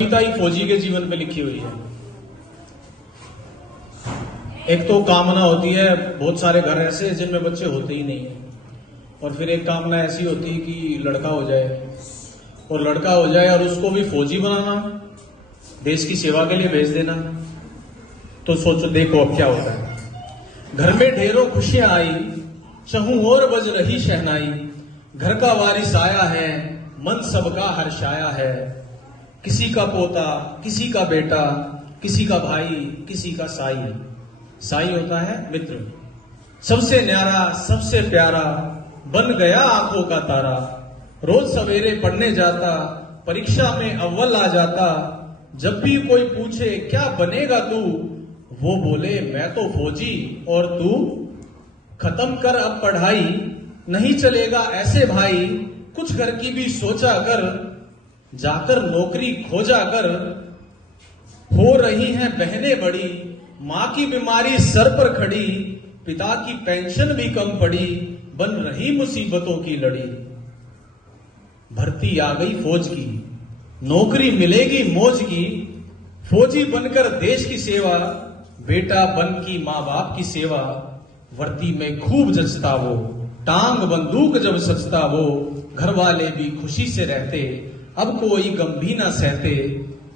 कविता ही फौजी के जीवन पे लिखी हुई है। एक तो कामना होती है, बहुत सारे घर ऐसे हैं जिनमें बच्चे होते ही नहीं है, और फिर एक कामना ऐसी होती है कि लड़का हो जाए, और लड़का हो जाए और उसको भी फौजी बनाना, देश की सेवा के लिए भेज देना। तो सोचो, देखो अब क्या होता है। घर में ढेरों खुशियां आई, चहूं और बज रही शहनाई, घर का वारिस आया है, मन सबका हर्षाया है। किसी का पोता, किसी का बेटा, किसी का भाई, किसी का साई। साई होता है मित्र। सबसे न्यारा, सबसे प्यारा, बन गया आंखों का तारा। रोज सवेरे पढ़ने जाता, परीक्षा में अव्वल आ जाता। जब भी कोई पूछे क्या बनेगा तू, वो बोले मैं तो फौजी, और तू? खत्म कर अब पढ़ाई, नहीं चलेगा ऐसे भाई। कुछ घर की भी सोचा कर, जाकर नौकरी खोजा कर। हो रही हैं बहनें बड़ी, माँ की बीमारी सर पर खड़ी। पिता की पेंशन भी कम पड़ी, बन रही मुसीबतों की लड़ी। भर्ती आ गई फौज की, नौकरी मिलेगी मौज की। फौजी बनकर देश की सेवा, बेटा बन की माँ बाप की सेवा। वर्दी में खूब जचता वो, टांग बंदूक जब सचता वो। घर वाले भी खुशी से रहते, अब कोई गम भी ना सहते।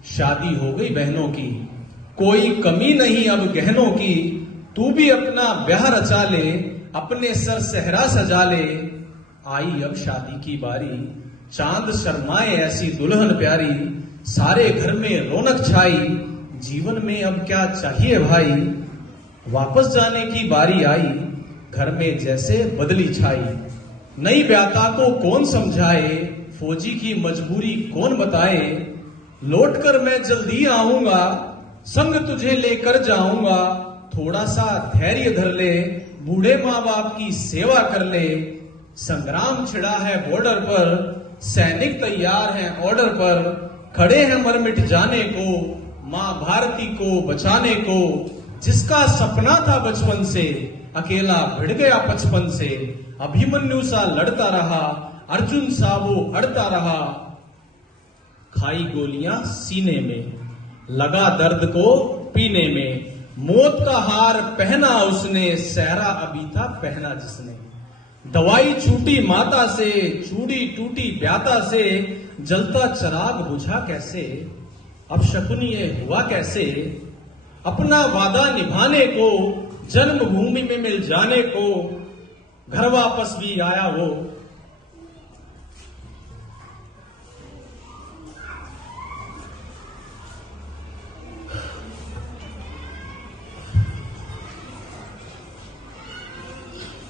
शादी हो गई बहनों की, कोई कमी नहीं अब गहनों की। तू भी अपना ब्याह रचा ले, अपने सर सहरा सजा ले। आई अब शादी की बारी, चांद शर्माए ऐसी दुल्हन प्यारी। सारे घर में रौनक छाई, जीवन में अब क्या चाहिए भाई। वापस जाने की बारी आई, घर में जैसे बदली छाई। नई ब्याता को कौन समझाए, फौजी की मजबूरी कौन बताए। लौटकर मैं जल्दी आऊंगा, संग तुझे लेकर जाऊंगा। थोड़ा सा धैर्य धर ले, बूढ़े माँ बाप की सेवा कर ले। संग्राम छिड़ा है बॉर्डर पर, सैनिक तैयार हैं ऑर्डर पर। खड़े हैं मर मिट जाने को, माँ भारती को बचाने को। जिसका सपना था बचपन से, अकेला भिड़ गया 55 से। अभिमन्यु सा लड़ता रहा, अर्जुन सा वो अड़ता रहा। खाई गोलियां सीने में, लगा दर्द को पीने में। मौत का हार पहना उसने, सहरा अभी था पहना जिसने। दवाई छूटी माता से, चूड़ी टूटी ब्याता से। जलता चिराग बुझा कैसे, अब शकुन ये हुआ कैसे। अपना वादा निभाने को, जन्मभूमि में मिल जाने को। घर वापस भी आया वो।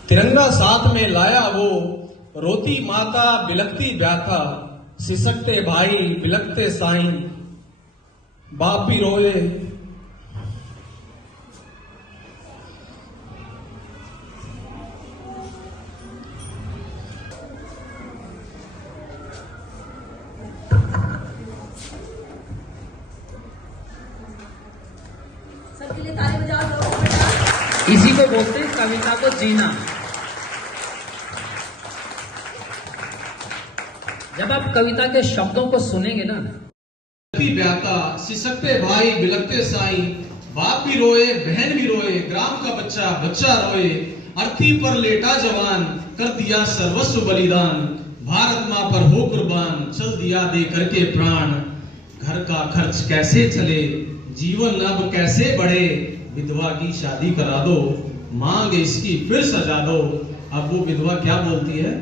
तिरंगा साथ में लाया वो। रोती माता बिलखती ब्याथा, सिसकते भाई बिलखते साईं। बाप भी रोए, सबके लिए ताली बजाओ लोग। इसी को बोलते हैं कविता को जीना। जब आप कविता के शब्दों को सुनेंगे ना, ब्याता, सिसकते भाई बिलखते साईं। बाप भी रोए, बहन भी रोए, ग्राम का बच्चा बच्चा रोए। अर्थी पर लेटा जवान, कर दिया सर्वस्व बलिदान। भारत माँ पर हो कुर्बान, चल दिया दे करके प्राण। घर का खर्च कैसे चले, जीवन अब कैसे बढ़े। विधवा की शादी करा दो, मांग इसकी फिर सजा दो। अब वो विधवा क्या बोलती है,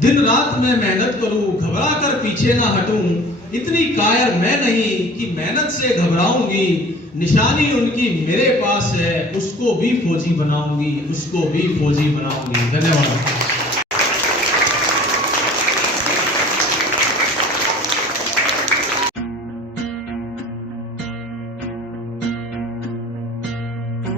दिन रात मैं मेहनत करूं, घबरा कर पीछे ना हटूं। इतनी कायर मैं नहीं कि मेहनत से घबराऊंगी। निशानी उनकी मेरे पास है, उसको भी फौजी बनाऊंगी, उसको भी फौजी बनाऊंगी। धन्यवाद।